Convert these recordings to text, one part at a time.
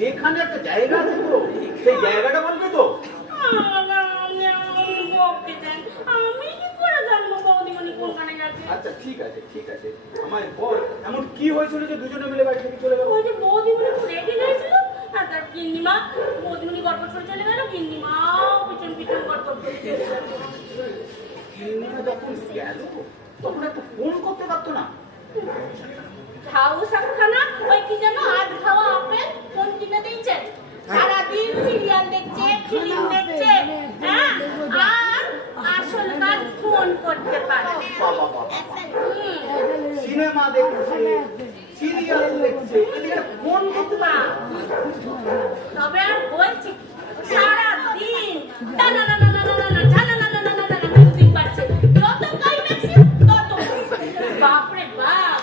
যেখানে একটা জায়গা আছে তো সেই জায়গাটা বলবে তো। আচ্ছা ঠিক আছে ঠিক আছে, আমায় বল এমন কি হয়েছিল যে দুজনে মিলে বাড়ি থেকে চলে গেল? ওই যে বৌদিমণি খুব রেগে গেছিল আর তার গিন্নিমা, বৌদিমণি গড়গড় করে চলে গেল, গিন্নিমাও পিছন পিছন গড়গড় করে চলে গেল। গিন্নিমা যখন গেল তখন একটু ফোন করতে পারতো না? খাও সাতখানা ওই কি যেন আধ খাওয়া আপেল ফোন কিনে দিয়েছে, সারাদিন সিরিয়াল দেখছে, ফিল্ম দেখছে, হ্যাঁ, আর আসল কাজ ফোন করতে পারে। সিনেমা দেখছে, সিরিয়াল দেখছে, এদিকে ফোন করতে পারে। তবে আর বলছি সারাদিন টানা না না না না না টানা না না না না না মিউজিক বাজছে, যত ক্লাইম্যাক্স তত বাপরে বাপ।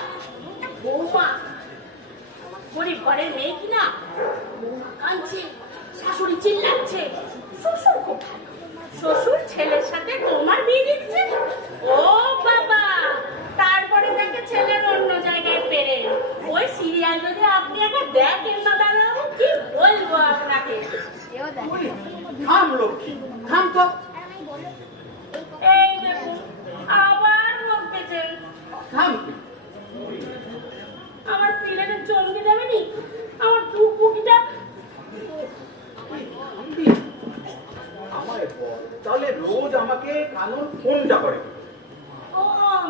বৌমা গরিব ঘরের মেয়ে কিনা, কাঁদছে, শাশুড়ি চিল্লাচ্ছে, শ্বশুর কোথায়? শ্বশুর ছেলের সাথে তোমার বিয়ে দিচ্ছে। ও বাবা, তারপরে দেখে ছেলের অন্য জায়গায় পেরে। ওই সিরিয়াল যদি আপনি একবার দেখেন না দাঁড়াবো, কি বলবো আপনাকে। থাম লক্ষ্মী, থাম তো। এই দেখুন আবার বলতেছেন। থাম। আমার পিলেটা চমকে যাবেনি, আমার টুকটুকিটা। আমায় বল তাহলে রোজ আমাকে কানুন ফোনটা করে? ও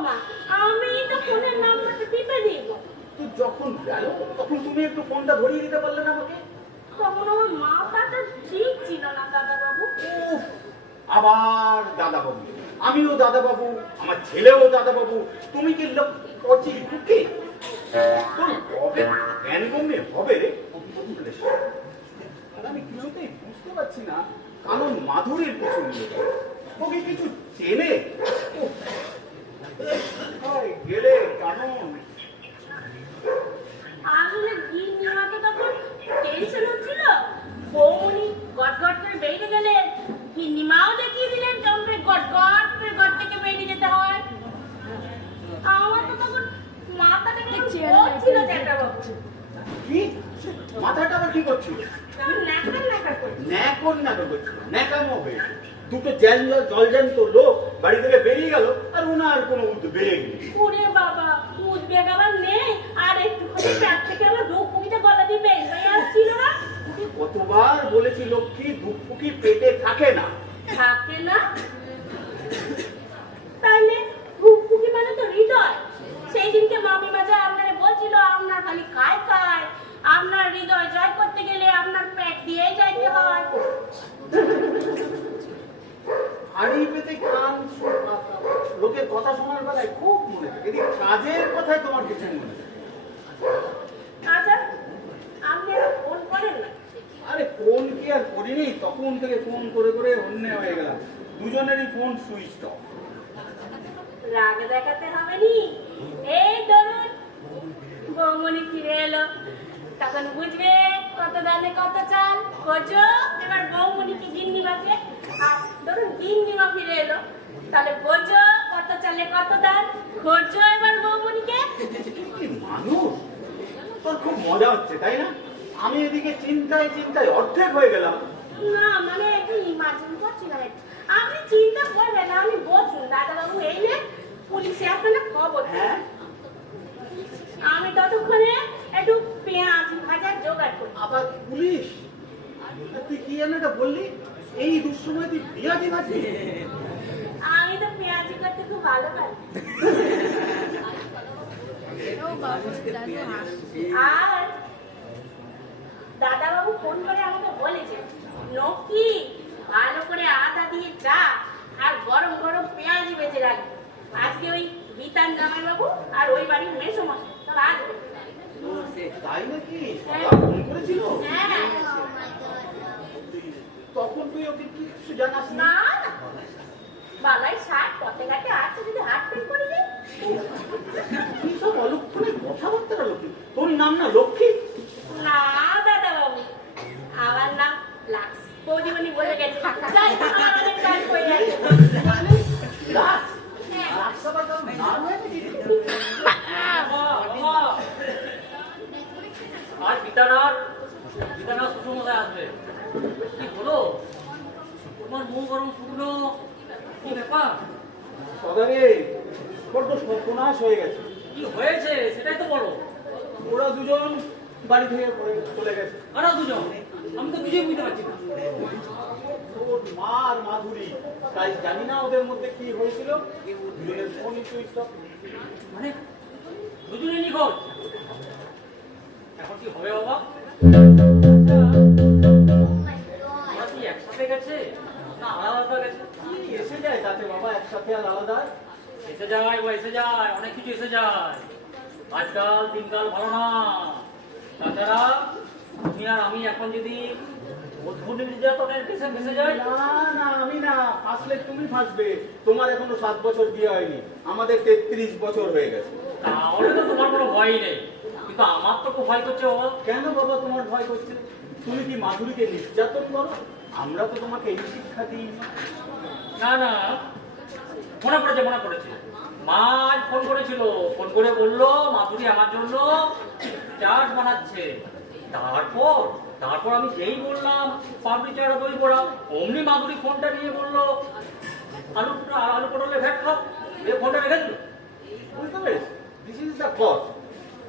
মা, আমি তো ফোনের নাম্বারটা টিপে দিব। তুই যখন গেল তখন তুমি একটু ফোনটা ধরিয়ে দিতে পারলে না আমাকে? তখন আমার মাথাটা ঠিক ছিল না দাদা বাবু। আবার দাদা বাবু, আমিও দাদা বাবু, আমার ছেলেও দাদা বাবু, তুমি কি কচি কুকি? কবে জ্ঞান গম্যে হবে রে? আমি কিছুতেই বুঝতে পারছি না কারণ মাধুরীর পিছনে তোকে কিছু চেনে গেলে কারণ আসলে গিন্নিমাকে তখন টেনশন হচ্ছিল। বৌমনি গটগট করে বেরিয়ে গেলে গিন্নিমাও দেখিয়ে দিলেন কেমন করে গটগট করে ঘর থেকে বেরিয়ে যেতে হয়। আমার তো তখন মাথাটা কেমন বলছিল দেখা বাবু। কি মাথাটা আবার কি করছিল? আমি ন্যাকার ন্যাকার করছি। ন্যাকর ন্যাকর করছিল, ন্যাকামো হয়ে দুটো জলজান্ত লোক বাড়ি থেকে বেরিয়ে গেল আর ওনার কোনো উদ্বেগ নেই। ওরে বাবা, উদ্বেগ আবার নেই, আর একটু পেট থেকে আবার দুপুকিতে গলা দিয়ে বের হয়ে আসছিল না। কতবার বলেছি লক্ষ্মী, দুপুকি পেটে থাকে না। থাকে না? তাহলে দুপুকি মানে তো হৃদয়। সেই দিনকে মামি মাজা আপনারে বলছিল আপনার খালি খায় খায়, আপনার হৃদয় জয় করতে গেলে আপনার পেট দিয়ে যাইতে হয়। হাড়ি পেতে কান লোকের কথা শোনার বেলায় খুব মনে থাকে, এদিকে কাজের কথায় তোমার কিছু মনে থাকে। আচ্ছা, আপনি ফোন করেন না? আরে ফোন কি আর করিনি, তখন থেকে ফোন করে করে অন্য হয়ে গেলাম, দুজনেরই ফোন সুইচ অফ। রাগ দেখাতে হবে নি। এই ধরুন বৌমনি ফিরে এলো, তখন বুঝবে কত দানে কত চাল। খোঁজো এবার বৌমনিকে গিন্নিমাকে। আর ধরুন গিন্নিমা ফিরে এলো, তাহলে বোঝো কত চালে কত দান। খোঁজো এবার বৌমনিকে। কি মানুষ, তোর খুব মজা হচ্ছে তাই না? আমি এদিকে চিন্তায় চিন্তায় অর্ধেক হয়ে গেলাম। না মানে একটু ইমাজিন করছি না। আপনি চিন্তা করবেন না, আমি বসুন দাদা বাবু, এই যে পুলিশে আপনার খবর। হ্যাঁ, আমি ততক্ষণে একটু পেঁয়াজ ভাজার জোগাড় করি। আবার পুলিশ? তুই কি যেন এটা বললি, এই দুঃসময় তুই পেঁয়াজি ভাজবি? আমি তো পেঁয়াজি করতে খুব ভালো পারি। আর ফোন করে আমাকে বলেছে, নকি ভালো করে আদা দিয়ে চা আর গরম গরম পেঁয়াজ বেজে রাখবে। আজকে ওই বিতান জামাইবাবু আর ওই বাড়ির মেসোমশাই সব আসবে। তাই নাকি? হ্যাঁ। ফোন করেছিল? হ্যাঁ। তখন তুই ওকে কিছু জানাস না? না না, বালাই ষাট পথে ঘাটে আছে, যদি হাট পেট করে যায়। কি সব অলক্ষণে কথাবার্তা লক্ষ্মী? তোর নাম না লক্ষ্মী? না দাদা বাবু, আমার নাম লাক্স। বৌদিমণি বলে গেছে, যাই আমার অনেক কাজ হয়ে গেছে। লাক্স? হ্যাঁ। লাক্স আবার তোর নাম হয় নাকি? আজ বিতানার শ্বশুরমশাই আসবে। কি হলো? তোমার মুখ গরম শুকনো, কি ব্যাপার? সদারে বড্ড সর্বনাশ হয়ে গেছে। কি হয়েছে সেটাই তো বলো। ওরা দুজন বাড়ি থেকে চলে গেছে। আরো দুজন, আমি তো কিছুই বুঝতে পারছি না। ওর মা আর মাধুরী, তাই জানি না ওদের মধ্যে কি হয়েছিল। দুজনের ফোনই সুইচ অফ। মানে দুজনে নিখোঁজ। এখন কি হবে বাবা? ওরা কি একসাথে গেছে না আলাদা আলাদা গেছে? কি এসে যায় তাতে বাবা, একসাথে আর আলাদা? এসে যায় ও এসে যায়, অনেক কিছু এসে যায়। আজকাল দিনকাল ভালো না। তাছাড়া তুমি আর আমি এখন যদি অদ্ভুত নির্যাতনের কেসে ফেসে যাই, না না, আমি না ফাঁসলে তুমি ফাঁসবে। তোমার এখনো 7 বছর বিয়ে হয়নি, আমাদের 33 বছর হয়ে গেছে। তাহলে তো তোমার কোনো ভয়ই নেই। কিন্তু আমার তো খুব ভয় করছে বাবা। কেন বাবা তোমার ভয় করছে? তুমি কি মাধুরীকে নির্যাতন করো? আমরা তো তোমাকে এই শিক্ষা দিই। না না, মনে পড়েছে। মা আজ ফোন করেছিল, ফোন করে বললো মাধুরী আমার জন্য চাট বানাচ্ছে। তারপর আমি যেই বললাম পাপড়ি চাট আর দই বড়া, অমনি মাধুরী ফোনটা নিয়ে বললো আলু পটলের ভ্যাট খাও। দিয়ে ফোনটা রেখে দিল। বুঝতে পেরেছি? This is the cause.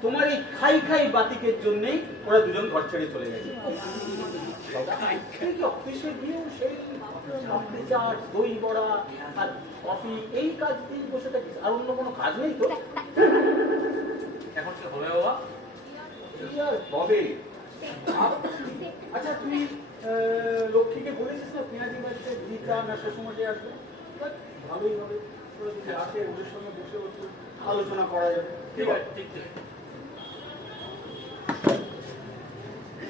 তোমার এই খাই খাই বাতিকের জন্যই ওরা দুজন ঘর ছেড়ে চলে গেছে। অফিসে গিয়েও সেই পাপড়ি চাট, দই বড়া আর কফি, এই কাজ দিয়ে বসে থাকিস, আর অন্য কোনো কাজ নেই তো? এখন কি হবে বাবা? কি আর হবে? আচ্ছা তুই লক্ষ্মীকে বলেছিস না পেঁয়াজি বাড়িতে গীতা না শ্বশুরমশাই আসবে? ভালোই হবে, ওরা যদি আসে ওদের সঙ্গে বসে আলোচনা করা যাবে। ঠিক আছে, ঠিক।